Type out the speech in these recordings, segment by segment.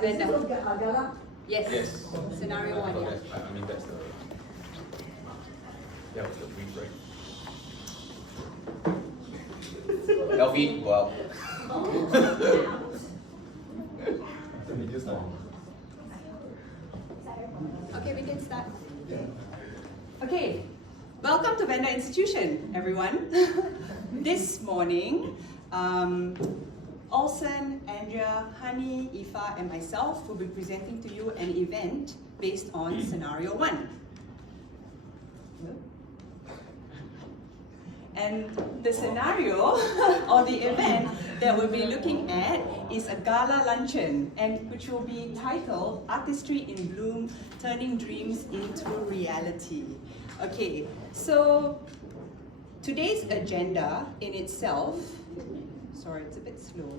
Vanda. Gala? Yes. Yes. Scenario one, yeah. I mean, that's the... That was the brief, right? Elfie, go out. Okay, we can start. Okay, welcome to Vanda Institution, everyone. This morning, Olsen, Andrea, Hani, Ifa, and myself will be presenting to you an event based on Scenario 1. And the scenario or the event that we'll be looking at is a gala luncheon, and which will be titled Artistry in Bloom, Turning Dreams into Reality. Okay, so today's agenda in itself, sorry, it's a bit slow.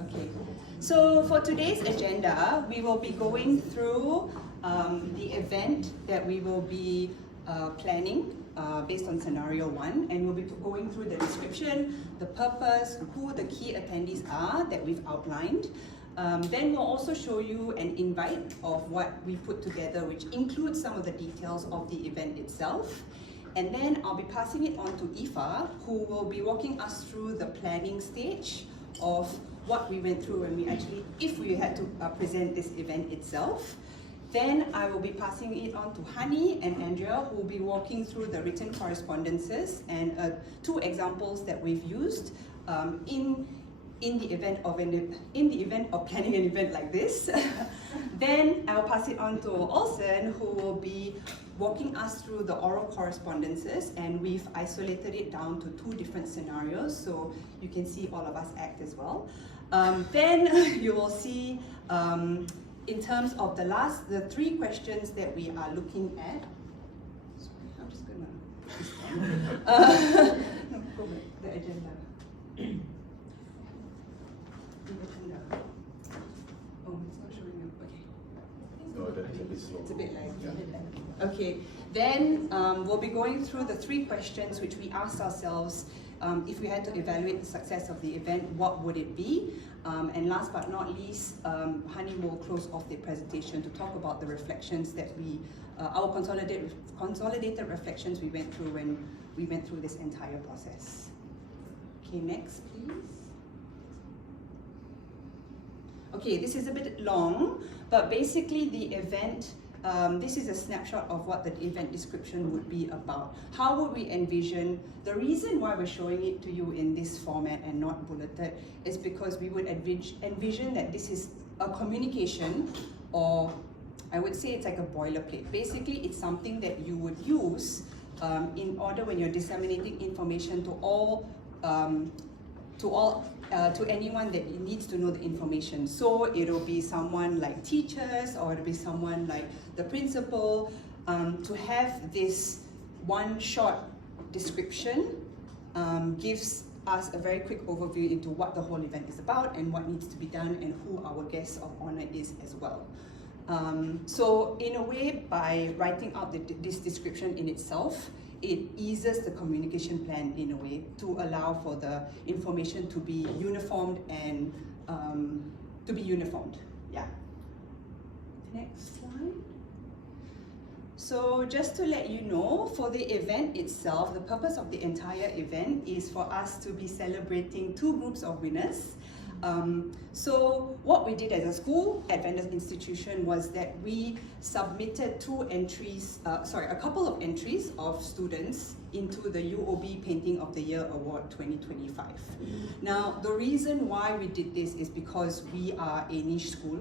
Okay, so for today's agenda, we will be going through the event that we will be planning based on Scenario 1, and we'll be going through the description, the purpose, who the key attendees are that we've outlined. Then we'll also show you an invite of what we put together, which includes some of the details of the event itself. And then I'll be passing it on to Ifa, who will be walking us through the planning stage of what we went through when we actually, if we had to present this event itself. Then I will be passing it on to Hani and Andrea, who will be walking through the written correspondences and 2 examples that we've used in the event of planning an event like this. Then I'll pass it on to Olsen, who will be walking us through the oral correspondences, and we've isolated it down to 2 different scenarios, so you can see all of us act as well. Then you will see, in terms of the 3 questions that we are looking at. Sorry, I'm just gonna put this down. No, go back, the agenda. Oh, it's not showing up. Okay. No, that is a bit slow. It's a bit laggy. Okay. Then we'll be going through the 3 questions which we asked ourselves. If we had to evaluate the success of the event, what would it be? And last but not least, Hani will close off the presentation to talk about the reflections that our consolidated reflections we went through when we went through this entire process. Okay, next, please. Okay, this is a bit long, but basically the event, this is a snapshot of what the event description would be about. How would we envision? The reason why we're showing it to you in this format and not bulleted is because we would envision that this is a communication, or I would say it's like a boilerplate. Basically, it's something that you would use in order when you're disseminating information to anyone that needs to know the information. So it'll be someone like teachers, or it'll be someone like the principal, to have this one short description gives us a very quick overview into what the whole event is about and what needs to be done and who our guest of honor is as well. So in a way, by writing out this description in itself, it eases the communication plan in a way to allow for the information to be uniformed and Yeah. Next slide. So just to let you know, for the event itself, the purpose of the entire event is for us to be celebrating 2 groups of winners. So what we did as a school at Vanda Institution was that we submitted a couple of entries of students into the UOB Painting of the Year Award 2025. Now, the reason why we did this is because we are a niche school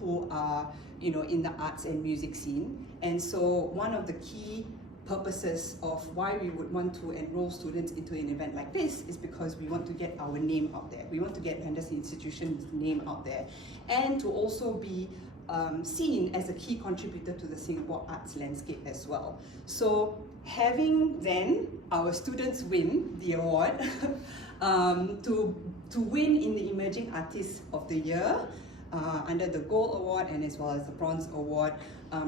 who are, in the arts and music scene. And so one of the key purposes of why we would want to enroll students into an event like this is because we want to get our name out there. We want to get Vanda Institution's name out there, and to also be seen as a key contributor to the Singapore arts landscape as well. So having then our students win the award, to win in the Emerging Artist of the Year, under the Gold Award and as well as the Bronze Award,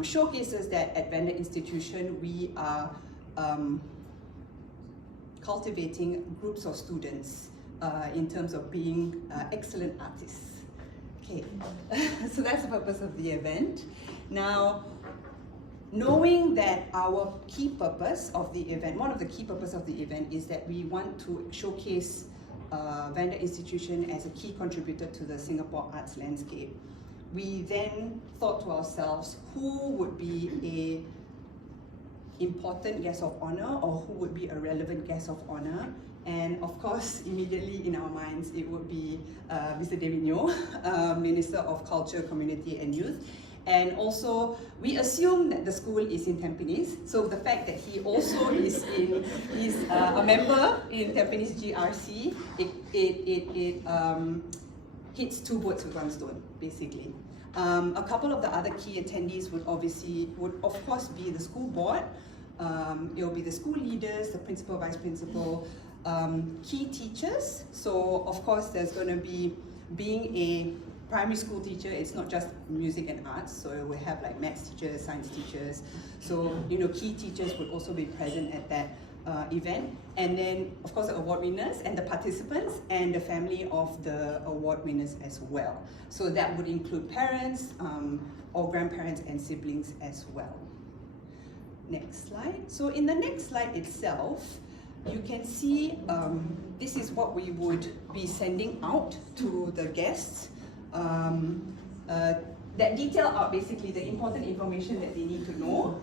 showcases that at Vanda Institution we are cultivating groups of students in terms of being excellent artists. Okay, so that's the purpose of the event. Now, knowing that our key purpose of the event, one of the key purpose of the event is that we want to showcase Vanda Institution as a key contributor to the Singapore arts landscape. We then thought to ourselves, who would be a important guest of honor, or who would be a relevant guest of honor? And of course, immediately in our minds, it would be Mr. David Nyo, Minister of Culture, Community and Youth. And also, we assume that the school is in Tampines, so the fact that he also is a member in Tampines GRC, it hits two birds with one stone, basically. A couple of the other key attendees would of course be the school board. It will be the school leaders, the principal, vice principal, key teachers. So of course, there's going to be, being a primary school teacher, it's not just music and arts, so we have like maths teachers, science teachers. So, you know, key teachers would also be present at that event. And then, of course, the award winners and the participants and the family of the award winners as well. So that would include parents or grandparents and siblings as well. Next slide. So in the next slide itself, you can see this is what we would be sending out to the guests. That detail out basically the important information that they need to know.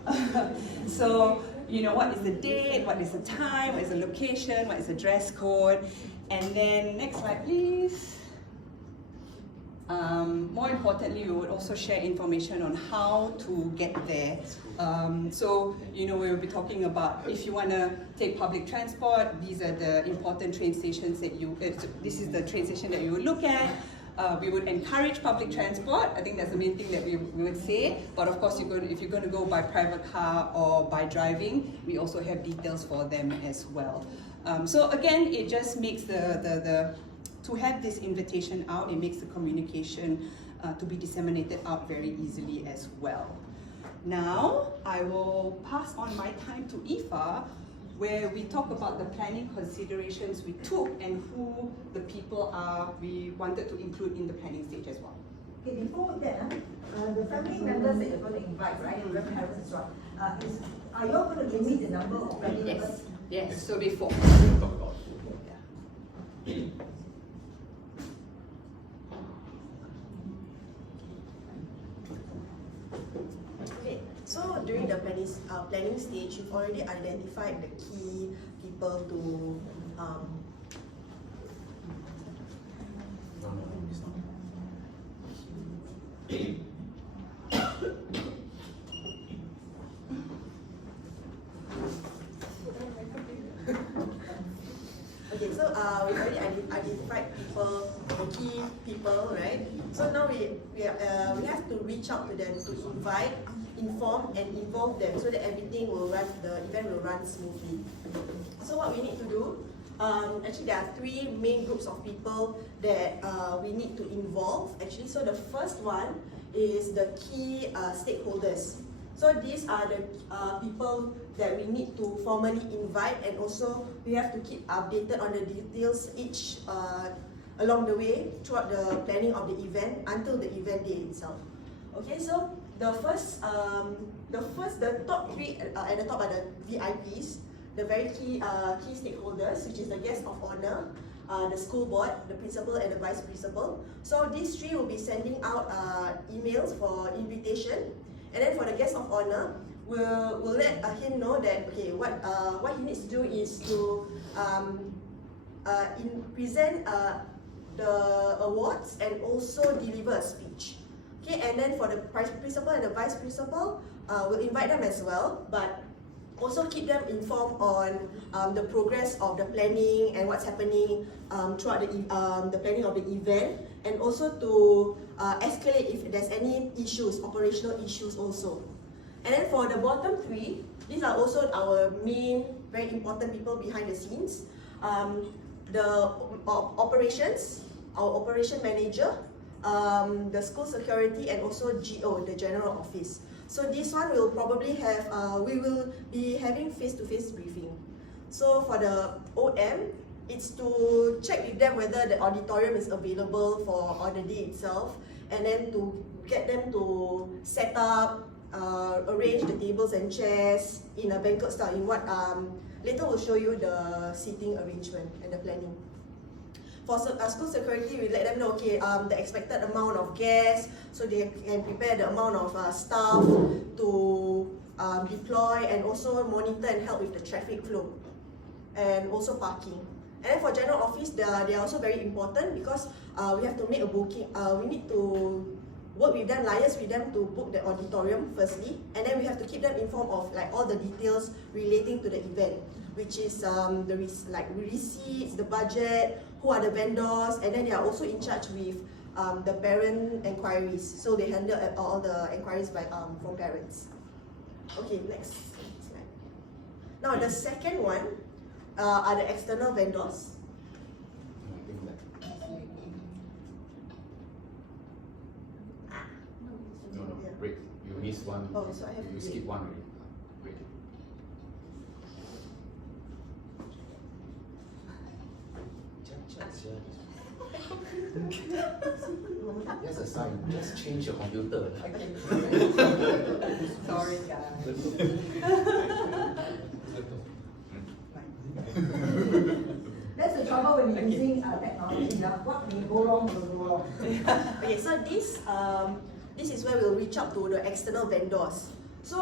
So, you know, what is the date, what is the time, what is the location, what is the dress code, and then next slide please. More importantly, we would also share information on how to get there. So, you know, we will be talking about if you want to take public transport, these are the important train stations that this is the train station that you would look at. We would encourage public transport. I think that's the main thing that we would say. But of course, if you're going to go by private car or by driving, we also have details for them as well. So again, it just makes to have this invitation out, it makes the communication to be disseminated out very easily as well. Now, I will pass on my time to Aoife, where we talk about the planning considerations we took and who the people are we wanted to include in the planning stage as well. Okay, before that, the family members that you're going to invite, right, and grandparents as well, are you all going to limit the number of family members? Yes, so before. We'll talk about it. Okay, so during the planning stage, you've already identified the key people to No, it's not. Okay, so we've already identified people, the key people, right? So now we have to reach out to them to invite, inform, and involve them so that everything will run, the event will run smoothly. So what we need to do, actually there are three main groups of people that we need to involve. Actually, so the first one is the key stakeholders. So these are the people that we need to formally invite, and also we have to keep updated on the details each along the way throughout the planning of the event until the event day itself. Okay, so the top three at the top are the VIPs, the very key stakeholders, which is the guest of honor, the school board, the principal, and the vice principal. So these three will be sending out emails for invitation. And then for the guest of honor, we'll let him know that okay, what he needs to do is to present the awards and also deliver a speech. Okay, and then for the principal and the vice principal, we'll invite them as well, but also keep them informed on the progress of the planning and what's happening throughout the planning of the event, and also to escalate if there's any issues, operational issues also. And then for the bottom three, these are also our main, very important people behind the scenes. The operations, our operation manager, the school security, and also GO, the general office. So this one will probably have, we will be having face-to-face briefing. So for the OM, it's to check with them whether the auditorium is available for on the day itself, and then to get them to set up, arrange the tables and chairs in a banquet style. In what later we'll show you the seating arrangement and the planning. For school security, we let them know, okay, the expected amount of guests, so they can prepare the amount of staff to deploy, and also monitor and help with the traffic flow, and also parking. And then for general office, they are also very important because we have to make a booking. We need to work with them, liaise with them to book the auditorium firstly, and then we have to keep them informed of like all the details relating to the event, which is the receipts, the budget, who are the vendors, and then they are also in charge with the parent enquiries. So they handle all the enquiries by from parents. Okay, next slide. Now the second one are the external vendors. I think that. No, Yeah. break. You missed one. Oh, so I have you to skip wait. one already. Break. That's a sign. Just change your computer. Sorry, guys. That's the trouble when you're using technology. What may go wrong will go wrong. Okay, so this is where we'll reach out to the external vendors. So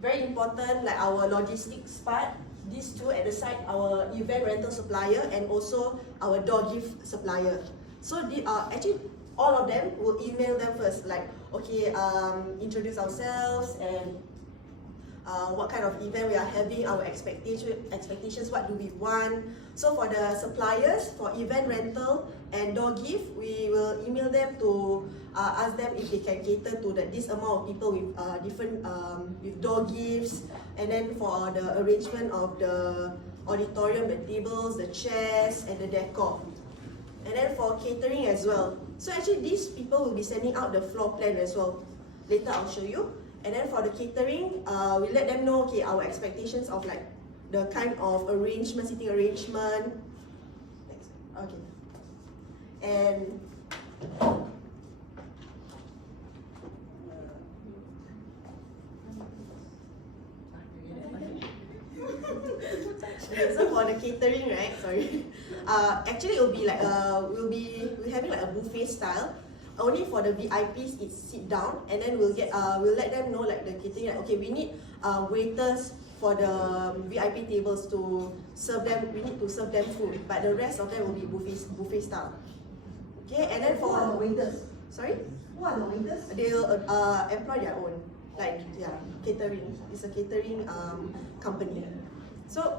very important, like our logistics part, these two at the side, our event rental supplier and also our door gift supplier. So actually all of them will email them first, like, okay, introduce ourselves and what kind of event we are having, our expectations, what do we want. So for the suppliers, for event rental and door gift, we will email them to ask them if they can cater to this amount of people with different with door gifts, and then for the arrangement of the auditorium, the tables, the chairs, and the decor. And then for catering as well. So actually these people will be sending out the floor plan as well. Later I'll show you. And then for the catering, we let them know, okay, our expectations of like the kind of arrangement, seating arrangement. Next. Okay. And okay, so for the catering, right? Sorry. Actually, it will be like we're having like a buffet style. Only for the VIPs, it's sit down, and then we'll let them know like the catering. Like, okay, we need waiters for the VIP tables to serve them. We need to serve them food, but the rest of them will be buffet style. Okay, and then Who are the for waiters? sorry, Who are the waiters? they'll employ their own, like catering. It's a catering company. So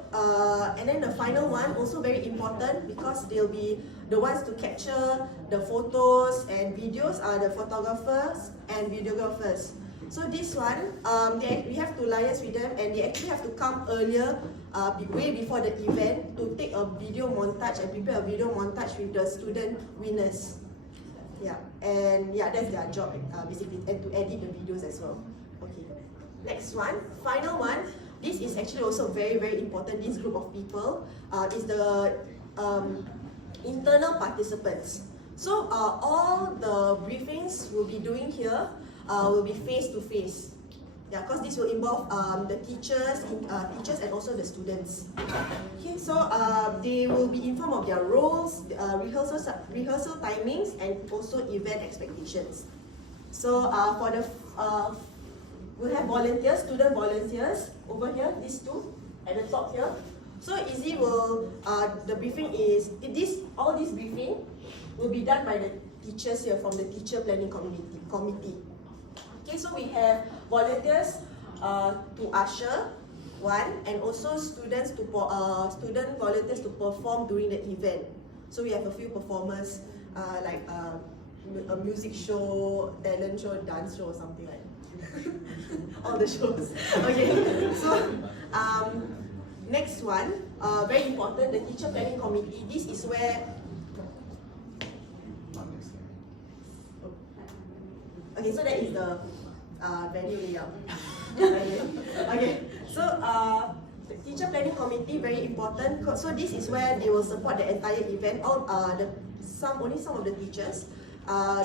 and then the final one also very important because they'll be the ones to capture the photos and videos are the photographers and videographers. So this one, we have to liaise with them, and they actually have to come earlier, way before the event, to take a video montage and prepare a video montage with the student winners. Yeah, and yeah, that's their job basically, and to edit the videos as well. Okay, next one, final one. This is actually also very, very important. This group of people is the internal participants. So all the briefings we'll be doing here will be face to face. Yeah, because this will involve the teachers and also the students. Okay, so they will be informed of their roles, rehearsal timings, and also event expectations. So for the we'll have volunteers, student volunteers over here, these two at the top here. So Izzy will, the briefing is, all this briefing will be done by the teachers here from the teacher planning committee. Okay, so we have volunteers to usher, one, and also student volunteers to perform during the event. So we have a few performers like a music show, talent show, dance show, or something like that. All the shows. Okay, so next one, very important, the teacher planning committee. This is where okay, so that is the venue layout. Okay. So the teacher planning committee, very important. So this is where they will support the entire event. Only some of the teachers.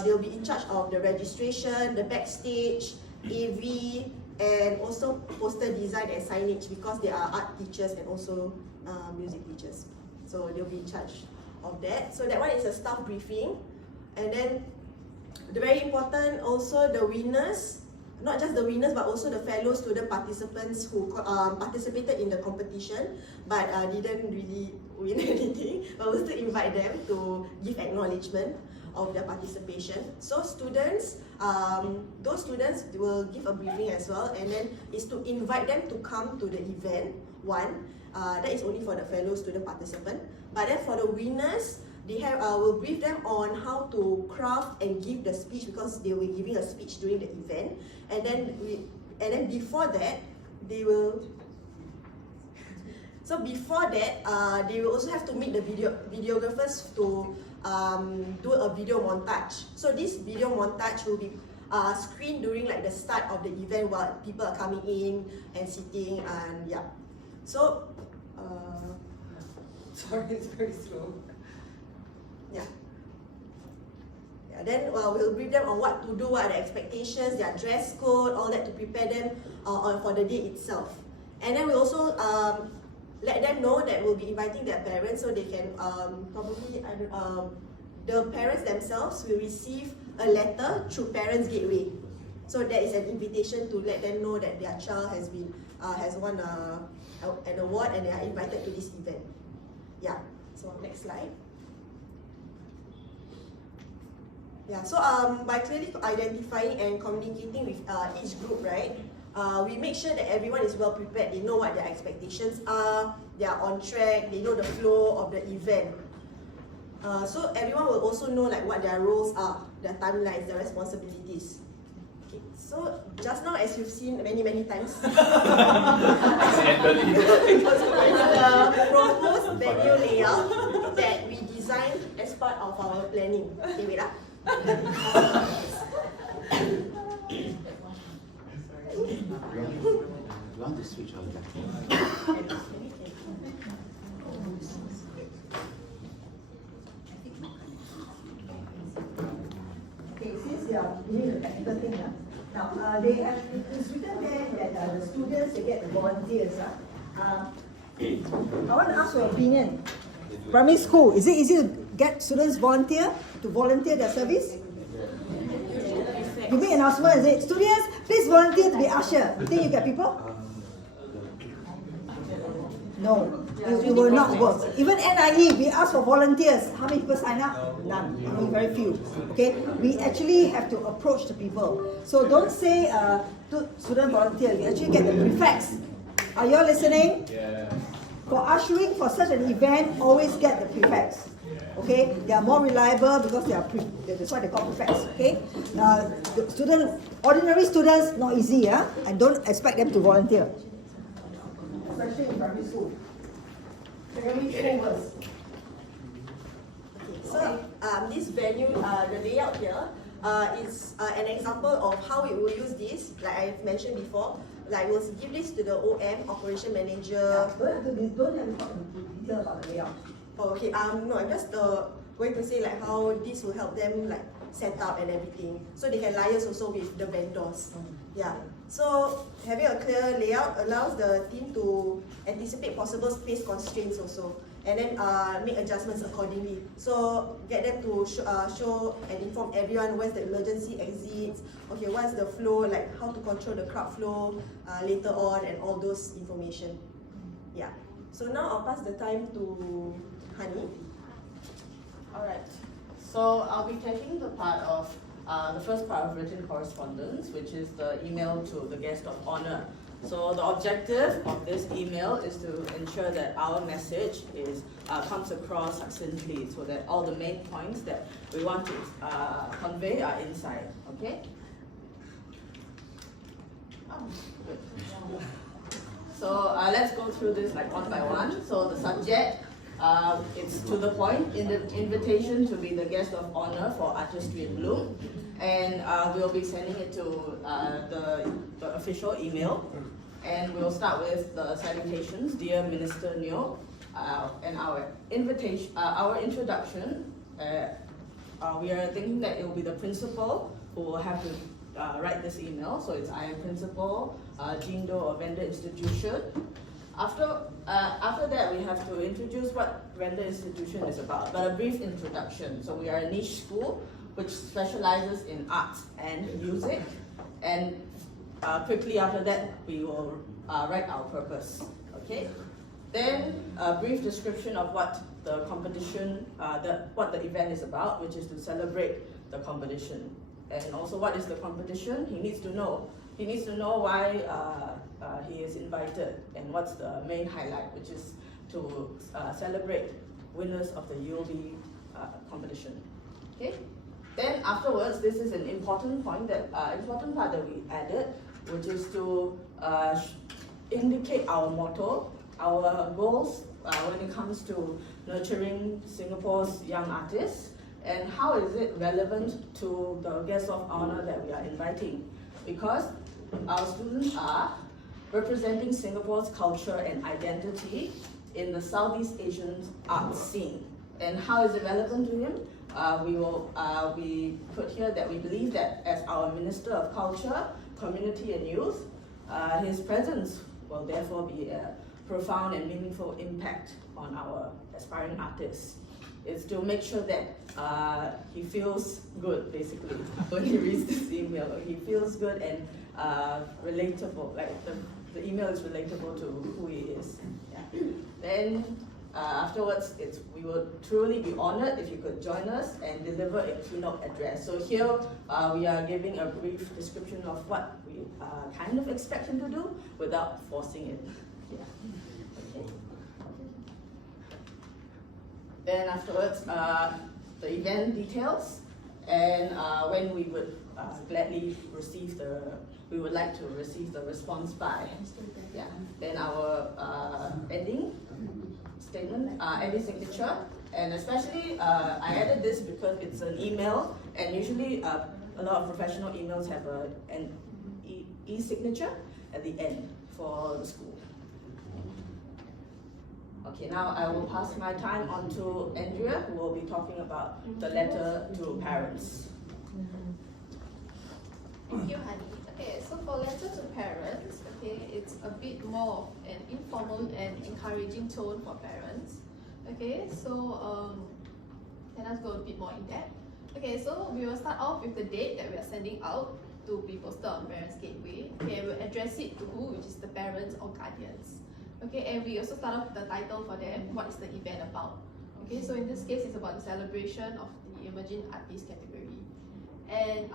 They'll be in charge of the registration, the backstage, AV, and also poster design and signage because they are art teachers and also music teachers. So they'll be in charge of that. So that one is a staff briefing. And then the very important also the winners, not just the winners but also the fellow student participants who participated in the competition but didn't really win anything. But we'll still invite them to give acknowledgement of their participation. So students, those students will give a briefing as well, and then is to invite them to come to the event. That is only for the fellow student participant. But then for the winners, they have will brief them on how to craft and give the speech because they will be giving a speech during the event. And then before that, they will. So before that, they will also have to meet the videographers to do a video montage. So this video montage will be screened during like the start of the event while people are coming in and sitting and yeah. So sorry, it's very slow. Yeah. Then we'll brief them on what to do, what are the expectations, their dress code, all that to prepare them for the day itself. And then we also let them know that we'll be inviting their parents so they can probably, the parents themselves will receive a letter through Parents Gateway. So that is an invitation to let them know that their child has won an award and they are invited to this event. Yeah, so next slide. Yeah, so by clearly identifying and communicating with each group, right? We make sure that everyone is well prepared. They know what their expectations are. They are on track. They know the flow of the event. So everyone will also know like what their roles are, their timelines, their responsibilities. Okay, so just now, as you've seen many times, the proposed venue layout that we designed as part of our planning. Okay, wait up. You want to switch on that? Okay, since they are doing the technical thing, now they have it's written there that the students they get the volunteers. I want to ask your opinion. Primary school, is it easy to get students volunteer their service? You make an announcement, is it? Students, please volunteer to be usher. You think you get people? No, it will not work. Even NIE, we ask for volunteers. How many people sign up? None. I mean, very few. Okay, we actually have to approach the people. So don't say student volunteer. We actually get the prefects. Are you all listening? Yeah. For ushering for such an event, always get the prefects. Okay, they are more reliable because that's why they call prefects. Okay, ordinary students not easy, and don't expect them to volunteer, especially in primary school. Secondary school was. Okay, so this venue, the layout here is an example of how we will use this. Like I mentioned before, like we'll give this to the OM, operation manager. Don't have to talk in detail about the layout. Oh, okay. No, I'm just going to say like how this will help them like set up and everything, so they can liaise also with the vendors. Yeah. So having a clear layout allows the team to anticipate possible space constraints also, and then make adjustments accordingly. So get them to show and inform everyone where's the emergency exits. Okay, what's the flow, like how to control the crowd flow later on, and all those information. Yeah. So now I'll pass the time to Hani. Alright, so I'll be taking the part of the first part of written correspondence, which is the email to the guest of honor. So the objective of this email is to ensure that our message comes across succinctly, so that all the main points that we want to convey are inside. Okay? Oh, good. So let's go through this like one by one. So the subject, it's to the point, in the invitation to be the guest of honor for Artistry in Bloom. and we'll be sending it to the official email. And we'll start with the salutations, dear Minister Neo, and our introduction. We are thinking that it will be the principal who will have to write this email. So it's I am principal, Jindo or Vanda institution. After that, we have to introduce what Vanda institution is about, but a brief introduction. So we are a niche school which specializes in art and music, and quickly after that, we will write our purpose. Okay. Then a brief description of what the competition, what the event is about, which is to celebrate the competition. And also, what is the competition? He needs to know. He needs to know why he is invited and what's the main highlight, which is to celebrate winners of the UOB competition. Okay. Then afterwards, this is an important point that important part that we added, which is to indicate our motto, our goals when it comes to nurturing Singapore's young artists, and how is it relevant to the guests of honor that we are inviting. Because our students are representing Singapore's culture and identity in the Southeast Asian art scene. And how is it relevant to him? We put here that we believe that as our Minister of Culture, Community and Youth, his presence will therefore be a profound and meaningful impact on our aspiring artists. Is to make sure that he feels good, basically, when he reads this email. He feels good and relatable, like the email is relatable to who he is. Yeah. Then afterwards, we will truly be honored if you could join us and deliver a keynote address. So here we are giving a brief description of what we kind of expect him to do without forcing it. Yeah. Okay. Then afterwards, the event details, and when we would gladly receive we would like to receive the response by. Yeah. Then our ending statement, ending signature, and especially I added this because it's an email, and usually a lot of professional emails have an e-signature at the end for the school. Okay, now I will pass my time on to Andrea, who will be talking about the letter to parents. Thank you, Hani. Okay, so for letter to parents, okay, it's a bit more of an informal and encouraging tone for parents. Okay, so let us go a bit more in depth. Okay, so we will start off with the date that we are sending out to be posted on Parents Gateway. Okay, we'll address it to who, which is the parents or guardians. Okay, and we also start off with the title for them, what is the event about. Okay, so in this case, it's about the celebration of the emerging artist category. And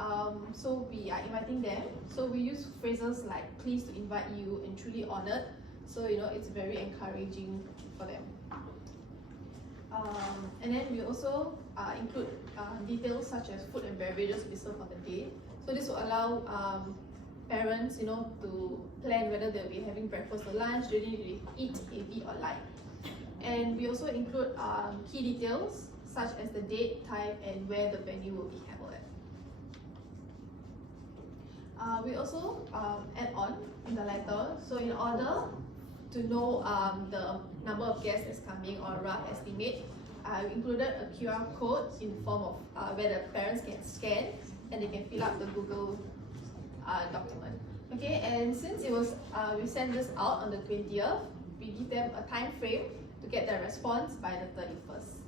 so we are inviting them. So we use phrases like pleased to invite you and truly honored. So, you know, it's very encouraging for them. And then we also include details such as food and beverages to be served on the day. So this will allow parents, you know, to plan whether they'll be having breakfast or lunch, do they need to eat heavy or light. And we also include key details such as the date, time, and where the venue will be held at. We also add on in the letter, so in order to know the number of guests that's coming or rough estimate, we included a QR code in form of where the parents can scan and they can fill up the Google document. Okay, and since it was we sent this out on the 20th, we give them a time frame to get their response by the 31st.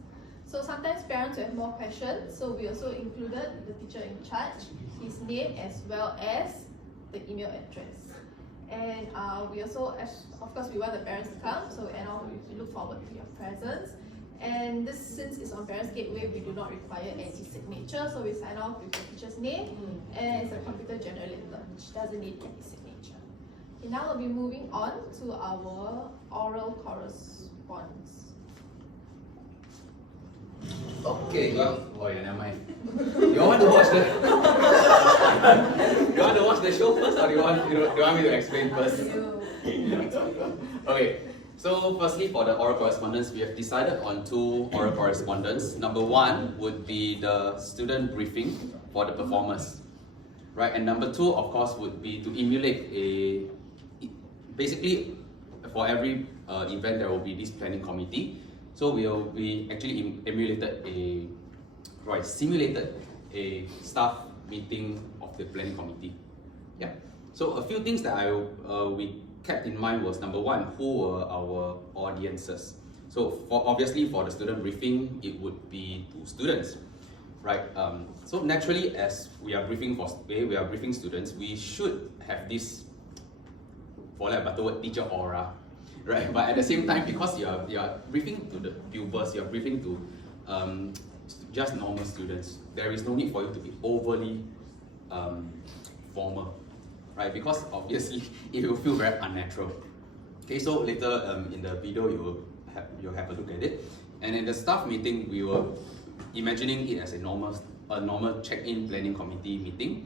So sometimes parents will have more questions, so we also included the teacher in charge, his name, as well as the email address. And we also, of course, we want the parents to come, so we look forward to your presence. And this, since it's on Parents Gateway, we do not require any signature, so we sign off with the teacher's name, and it's a computer generated, which doesn't need any signature. Okay, now we'll be moving on to our oral correspondence. Okay, oh yeah, never mind. You want to watch the you want to watch the show first, or do you want me to explain first? Okay, So firstly, for the oral correspondence, we have decided on 2 oral correspondence. Number 1 would be the student briefing for the performers, right? And number 2, of course, would be to emulate basically for every event there will be this planning committee. So we actually simulated a staff meeting of the planning committee. Yeah. So a few things that we kept in mind was, number 1, who were our audiences. So obviously for the student briefing, it would be to students, right? So naturally, as we are briefing students, we should have this, for lack of a better word, teacher aura, right? But at the same time, because you are briefing to the pupils, you are briefing to just normal students, there is no need for you to be overly formal, right? Because obviously it will feel very unnatural. Okay, so later in the video you'll have a look at it. And in the staff meeting, we were imagining it as a normal check-in planning committee meeting,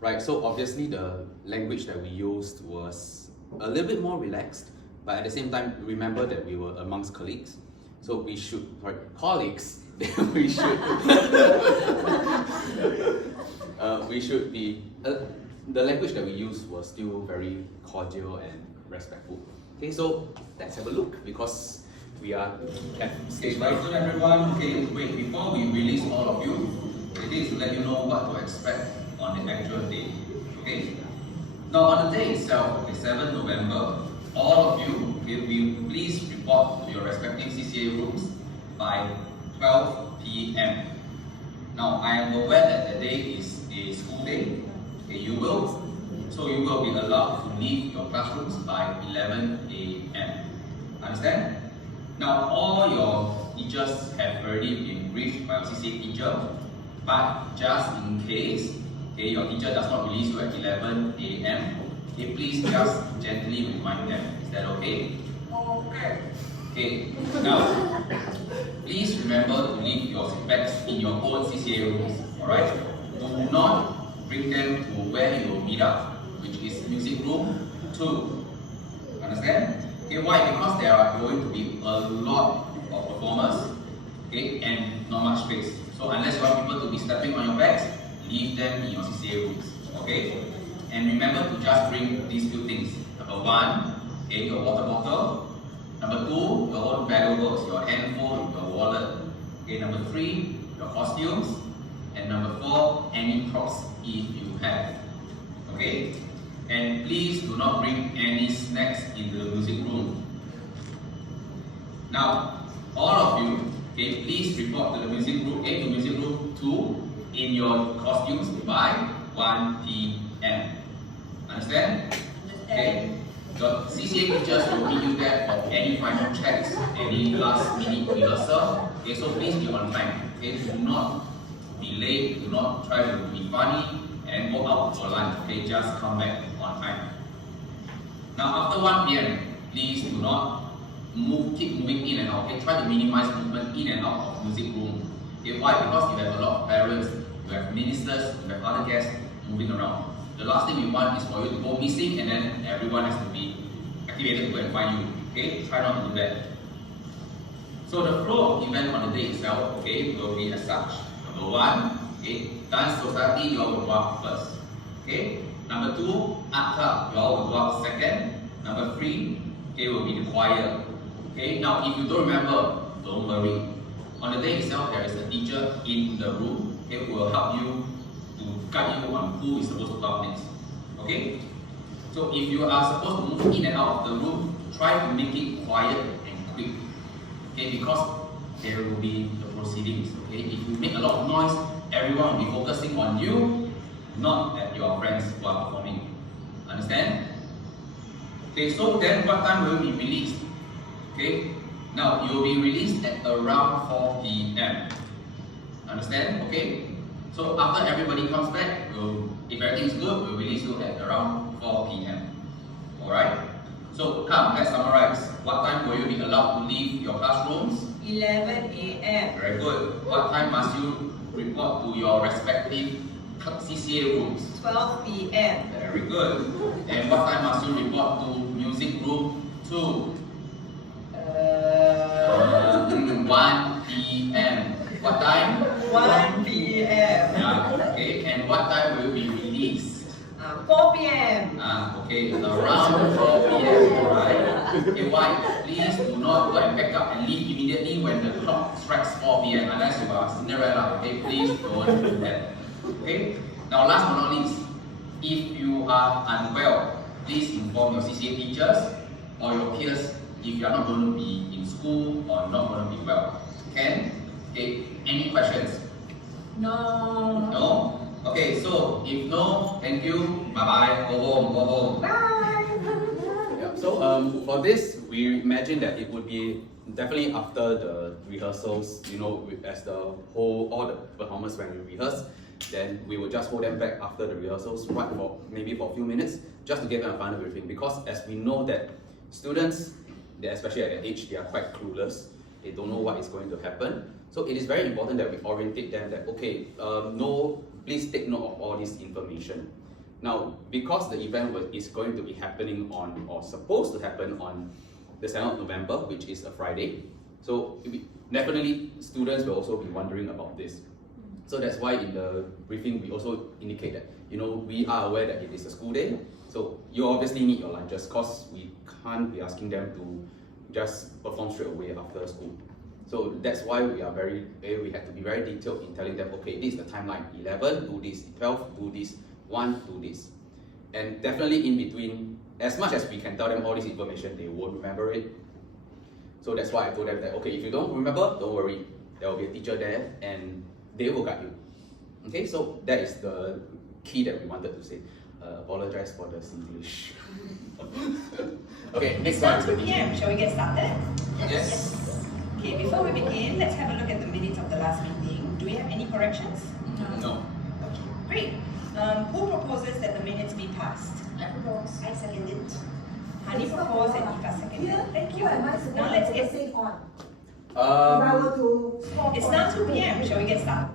right? So obviously the language that we used was a little bit more relaxed, but at the same time, remember that we were amongst colleagues, so we should, colleagues, we should be, the language that we used was still very cordial and respectful. Okay, so let's have a look, because we are at stage Okay, welcome everyone. Okay, wait, before we release all of you, it is to let you know what to expect on the actual day. Okay? Now on the day itself, okay, 7th November, all of you, okay, will please report to your respective CCA rooms by 12 p.m. Now I am aware that the day is a school day. Okay, you will be allowed to leave your classrooms by 11 a.m. Understand? Now all your teachers have already been briefed by your CCA teacher, but just in case, okay, your teacher does not release you at 11 a.m., okay, please just gently remind them. Is that okay? Okay. Okay. Now, please remember to leave your bags in your own CCA rooms. Alright? Do not bring them to where you will meet up, which is music room 2. Understand? Okay, why? Because there are going to be a lot of performers, okay, and not much space. So unless you want people to be stepping on your bags, leave them in your CCA rooms. Okay? And remember to just bring these few things. Number 1, okay, your water bottle. Number 2, your own valuables, your handphone, your wallet. Okay, number 3, your costumes. And number 4, any props if you have. Okay? And please do not bring any snacks into the music room. Now, all of you, okay, please report to the music room, to music room 2 in your costumes by 1 p.m. Understand? Okay. The CCA teachers will meet you there for any final checks, any last minute rehearsal. Okay, so please be on time. Okay, do not be late, do not try to be funny and go out for lunch. Okay, just come back on time. Now after 1 p.m., please do not keep moving in and out. Okay, try to minimize movement in and out of music room. Okay, why? Because you have a lot of parents, you have ministers, you have other guests moving around. The last thing we want is for you to go missing and then everyone has to be activated to go and find you. Okay, try not to do that. So the flow of event on the day itself, okay, will be as such. Number 1, okay, dance society, you all will go up first. Okay. Number 2, art club, you all will go up second. Number 3, okay, will be the choir. Okay. Now if you don't remember, don't worry. On the day itself, there is a teacher in the room, okay, who will help you to guide you on who is supposed to go up next. Okay. So if you are supposed to move in and out of the room, try to make it quiet and quick. Okay, because there will be the proceedings. Okay, if you make a lot of noise, everyone will be focusing on you, not at your friends who are performing. Understand? Okay, so then what time will you be released? Okay, now you will be released at around 4 p.m. Understand? Okay, so after everybody comes back, if everything is good, we'll release you at around 4 p.m. Alright? So come, let's summarize. What time will you be allowed to leave your classrooms? 11 a.m. Very good. What time must you report to your respective CCA rooms? 12 p.m. Very good. And what time must you report to music room 2? 1 p.m. Okay, and what time will it be released? 4 p.m. Okay, around 4 p.m. Right? Okay, why? Please do not go and pack up and leave immediately when the clock strikes 4 p.m. unless you are Cinderella. Okay, please don't do that. Okay, now last but not least, if you are unwell, please inform your CCA teachers or your peers if you are not going to be in school or not going to be well. Can? Okay, any questions? No. No? Okay, so if no, thank you. Bye bye. Go home. Go home. Yeah, so for this, we imagine that it would be definitely after the rehearsals, you know, as the whole, all the performers when we rehearse, then we will just hold them back after the rehearsals, right, for maybe for a few minutes, just to give them a final briefing. Because as we know that students, especially at their age, they are quite clueless. They don't know what is going to happen. So it is very important that we orientate them that, okay, no, please take note of all this information. Now, because the event is going to be happening on, or supposed to happen on the 7th of November, which is a Friday, so definitely students will also be wondering about this. So that's why in the briefing, we also indicate that, you know, we are aware that it is a school day, so you obviously need your lunches, because we can't be asking them to just perform straight away after school. So that's why we have to be very detailed in telling them, okay, this is the timeline, 11, do this, 12, do this, 1, do this. And definitely in between, as much as we can tell them all this information, they won't remember it. So that's why I told them that, okay, if you don't remember, don't worry, there will be a teacher there and they will guide you. Okay, so that is the key that we wanted to say. Apologize for the Singlish. Okay, next one. It's now 2 p.m. Shall we get started? Yes. Okay, before we begin, let's have a look at the minutes of the last meeting. Do we have any corrections? No. Okay, great. Who proposes that the minutes be passed? I propose. I second it. Hani proposed and Eva seconded. Here, Thank you. who am I supposed Now let's to get. say on? If I were Um, to score It's on- now 2 p.m. Shall we get started?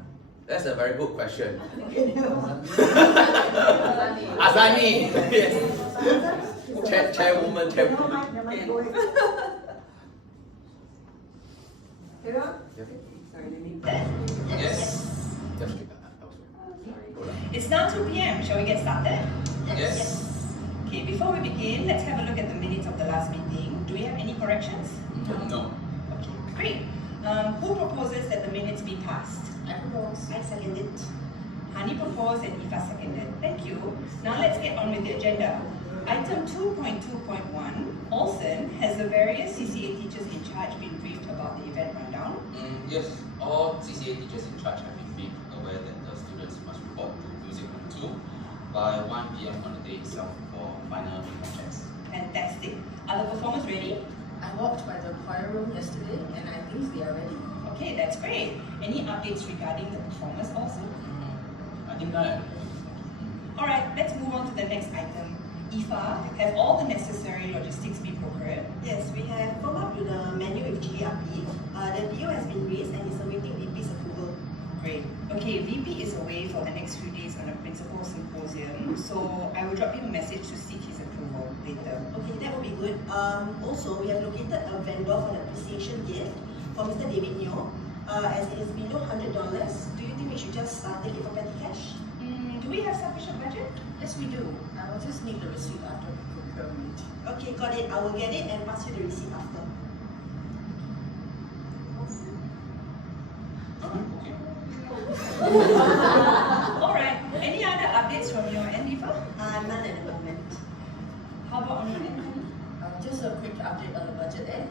that's a very good question. Okay. Azani! Yes. Chairwoman, Never mind, never mind, go ahead. Carry on. Yes. It's now 2 p.m. Shall we get started? Yes. Okay, before we begin, let's have a look at the minutes of the last meeting. Do we have any corrections? No. Okay, great. Who proposes that the minutes be passed? I propose. I second it. Hani proposed and Eva seconded. Thank you. Now let's get on with the agenda. Item 2.2.1, Olsen, has the various CCA teachers in charge been briefed about the event rundown? Yes, all CCA teachers in charge have been made aware that the students must report to Music Room 2 by 1 p.m. on the day itself for final checks. Fantastic. Are the performers ready? I walked by the choir room yesterday and I think they are ready. Okay, that's great. Any updates regarding the performers also? I think that. Alright, let's move on to the next item. Eva, have all the necessary logistics been procured? Yes, we have come up with a menu with GARP. The PO has been raised and is awaiting VP's approval. Great. Okay, VP is away for the next few days on a principal symposium, so I will drop him a message to seek his approval later. Okay, that would be good. Also, we have located a vendor for the appreciation gift for Mr. David Neo. As it is below $100, do you think we should just take it for petty cash? Do we have sufficient budget? Yes, we do. I will just need the receipt after procurement. Okay, got it. I will get it and pass you the receipt after. Okay. Alright, any other updates from your end, Eva? None at the moment. How about on your end? Just a quick update on the budget end.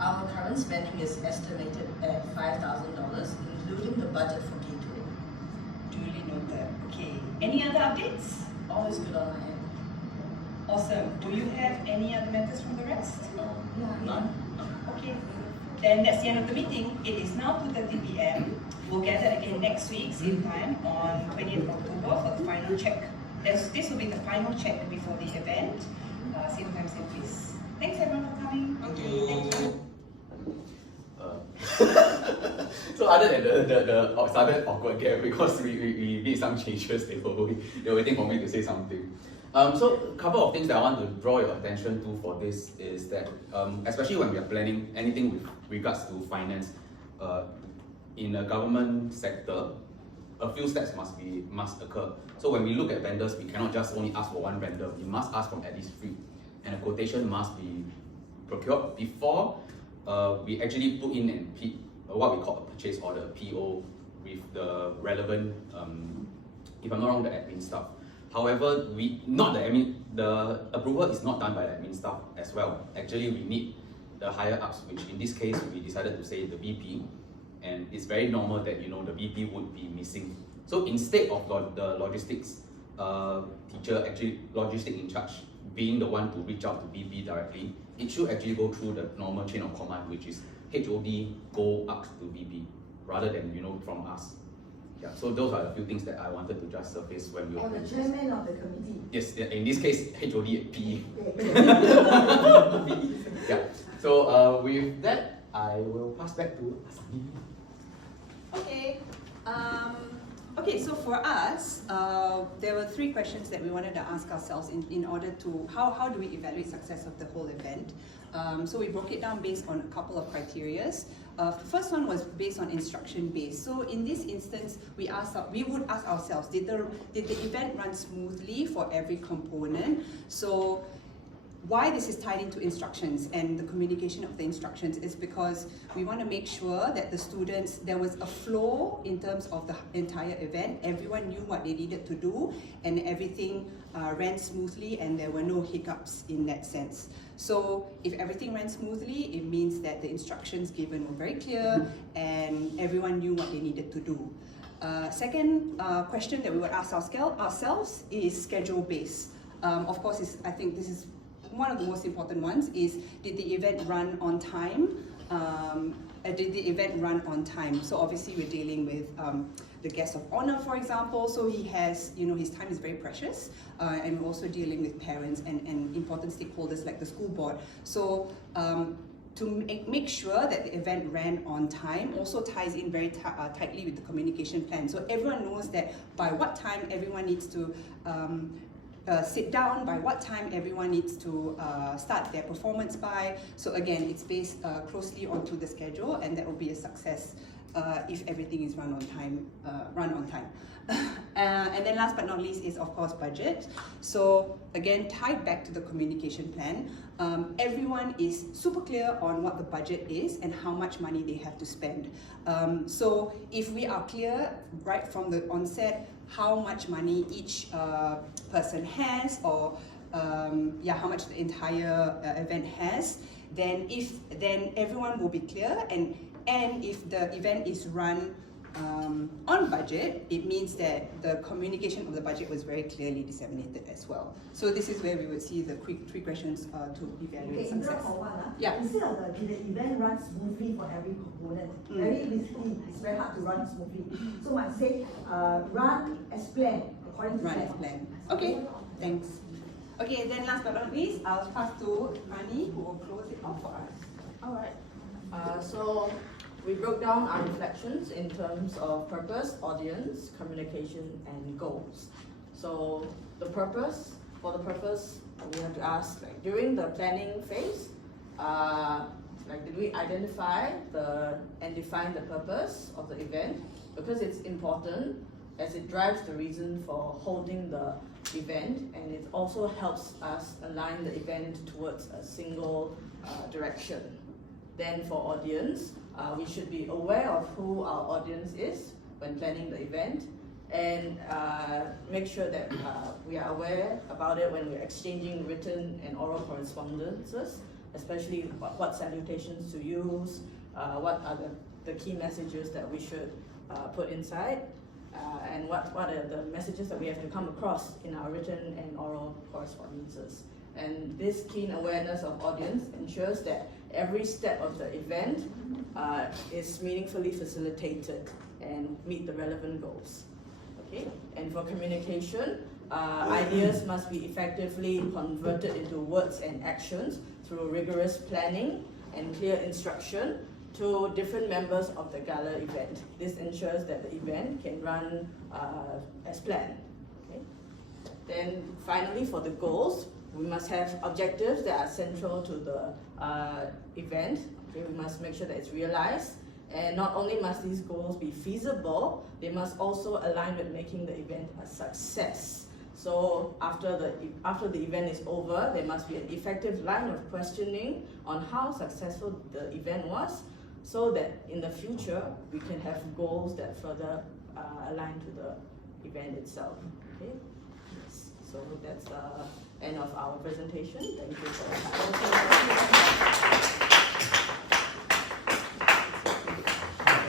Our current spending is estimated at $5,000, including the budget for catering. Duly noted. Okay. Any other updates? All is good on my end. Awesome. Do you have any other matters from the rest? None? Okay. Then that's the end of the meeting. It is now 2:30 p.m. We'll gather again next week, same time, on 20th October for the final check. This will be the final check before the event. Same time, same place. Thanks everyone for coming. Thank you. So other than the sudden awkward gap, because we made some changes, they were waiting for me to say something. So a couple of things that I want to draw your attention to for this is that, especially when we are planning anything with regards to finance, in a government sector, a few steps must occur. So when we look at vendors, we cannot just only ask for one vendor. We must ask from at least 3, and a quotation must be procured before we actually put in what we call a purchase order, PO, with the relevant, if I'm not wrong, the admin staff. However, the approval is not done by the admin staff as well. Actually, we need the higher ups, which in this case we decided to say the VP, and it's very normal that the VP would be missing. So instead of the logistics teacher, actually logistic in charge, being the one to reach out to VP directly, it should actually go through the normal chain of command, which is HOD go up to VP, rather than from us. Yeah, so those are a few things that I wanted to just surface when we were. And the chairman of the committee. Yes, in this case, HOD and PE. Okay. Yeah. So with that, I will pass back to Asani. Okay. Okay, so for us, there were 3 questions that we wanted to ask ourselves in order to, how do we evaluate success of the whole event? So we broke it down based on a couple of criterias. The first one was based on instruction based. So in this instance, we would ask ourselves, did the event run smoothly for every component? So why this is tied into instructions and the communication of the instructions is because we want to make sure that the students, there was a flow in terms of the entire event. Everyone knew what they needed to do and everything ran smoothly and there were no hiccups in that sense. So if everything ran smoothly, it means that the instructions given were very clear and everyone knew what they needed to do. Second question that we would ask ourselves is schedule based. Of course, I think this is one of the most important ones is, did the event run on time? So obviously we're dealing with the guest of honor, for example, so he has, his time is very precious, and we're also dealing with parents and important stakeholders like the school board. So to make sure that the event ran on time also ties in very tightly with the communication plan. So everyone knows that by what time everyone needs to sit down, by what time everyone needs to start their performance by. So again, it's based closely onto the schedule, and that will be a success if everything is run on time. And then last but not least is of course budget. So again, tied back to the communication plan, everyone is super clear on what the budget is and how much money they have to spend. So if we are clear right from the onset how much money each person has, or how much the entire event has, then everyone will be clear, and if the event is run on budget, it means that the communication of the budget was very clearly disseminated as well. So this is where we would see the 3 questions to evaluate success. Yeah. Instead of did the event run smoothly for every component, very basically, it's very hard to run smoothly. So I say run as planned, according to Run as planned. Okay, thanks. Okay, then last but not least, I'll pass to Ani, who will close it off for us. Alright. So we broke down our reflections in terms of purpose, audience, communication, and goals. So for the purpose, we have to ask, during the planning phase, did we identify and define the purpose of the event? Because it's important, as it drives the reason for holding the event, and it also helps us align the event towards a single direction. Then for audience, we should be aware of who our audience is when planning the event, and make sure that we are aware about it when we're exchanging written and oral correspondences, especially what salutations to use, what are the key messages that we should put inside, and what are the messages that we have to come across in our written and oral correspondences. And this keen awareness of audience ensures that every step of the event is meaningfully facilitated and meet the relevant goals. Okay? And for communication, ideas must be effectively converted into words and actions through rigorous planning and clear instruction to different members of the Gala event. This ensures that the event can run as planned. Okay? Then finally, for the goals, we must have objectives that are central to the event. Okay? We must make sure that it's realized, And not only must these goals be feasible, they must also align with making the event a success. So after the event is over, there must be an effective line of questioning on how successful the event was, so that in the future we can have goals that further align to the event itself. Okay. Yes. So that's the end of our presentation. Thank you for your time.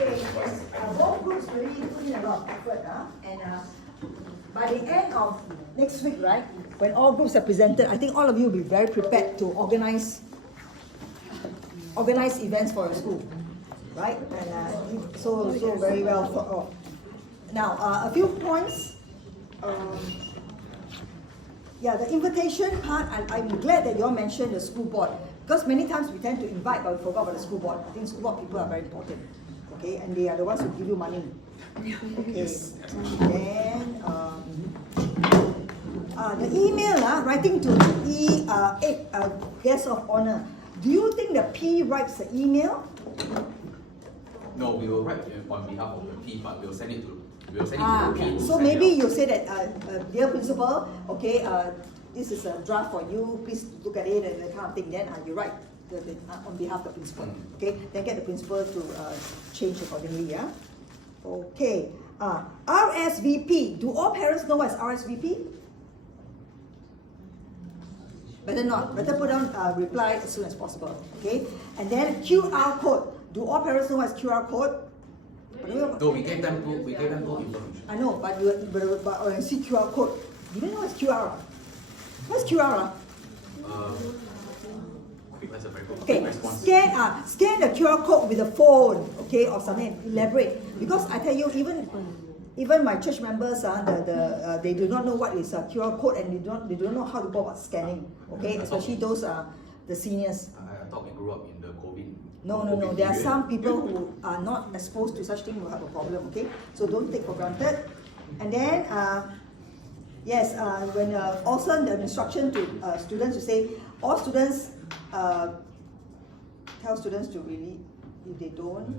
Okay, yes, both groups really put in a lot of effort, and by the end of next week, right, when all groups are presented, I think all of you will be very prepared to organize events for your school, right? And so very well thought of. Now, a few points. Yeah, the invitation part, I'm glad that you all mentioned the school board, because many times we tend to invite but we forgot about the school board. I think school board people are very important. Okay, and they are the ones who give you money. Okay, then the email, writing to guest of honor. Do you think the P writes the email? No, we will write on behalf of the P, but we'll send it to the P. So maybe you say that, dear principal, okay, this is a draft for you. Please look at it and that kind of thing. Then you write on behalf of the principal. Okay, then get the principal to change accordingly. Yeah. Okay. RSVP. Do all parents know what is RSVP? Better not. Better put on reply as soon as possible. Okay. And then QR code. Do all parents know what is QR code? No, we gave them two information. I know, but when you see QR code, you don't know what's QR. What's QR? That's a very good Okay, response. scan the QR code with a phone, okay, or something. Elaborate, because I tell you, even my church members, they do not know what is a QR code, and they don't know how to go about scanning. Okay, especially those the seniors. I thought we grew up in the COVID. No. There are some people who are not exposed to such things who have a problem. Okay, so don't take for granted. And then, yes, when also the instruction to students to say all students. Tell students to really, if they don't,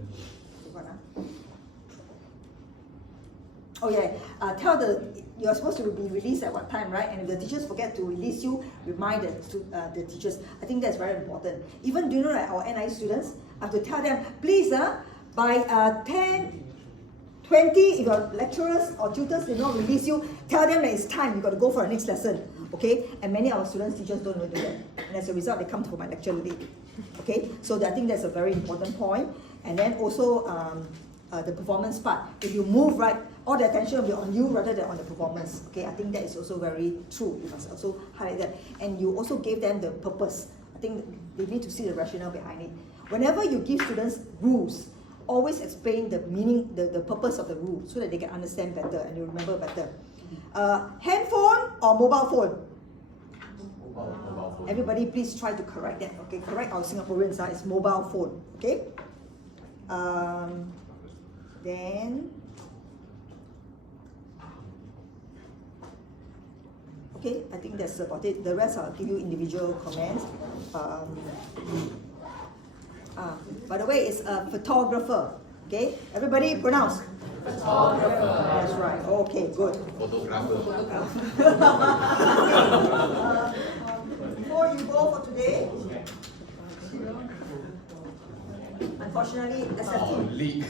tell you're supposed to be released at what time, right? And if the teachers forget to release you, remind the teachers. I think that's very important. Even do you know that our NI students, I have to tell them, please, by 10:20, if your lecturers or tutors did not release you, tell them that it's time, you've got to go for the next lesson. Okay, and many of our students, teachers don't even do that, and as a result, they come for my lecture late. Okay, so I think that's a very important point. And then also the performance part. If you move right, all the attention will be on you rather than on the performance. Okay, I think that is also very true. You must also highlight that, and you also gave them the purpose. I think they need to see the rationale behind it. Whenever you give students rules, always explain the meaning, the purpose of the rule, so that they can understand better and they remember better. Handphone or mobile phone? Mobile phone. Everybody please try to correct that. Okay, correct our Singaporeans, it's mobile phone. Okay. Then okay, I think that's about it. The rest I'll give you individual comments. By the way, it's a photographer. Okay, everybody pronounce. Photographer. That's right. Okay, good. Photographer. Before you go for today, unfortunately, Lead.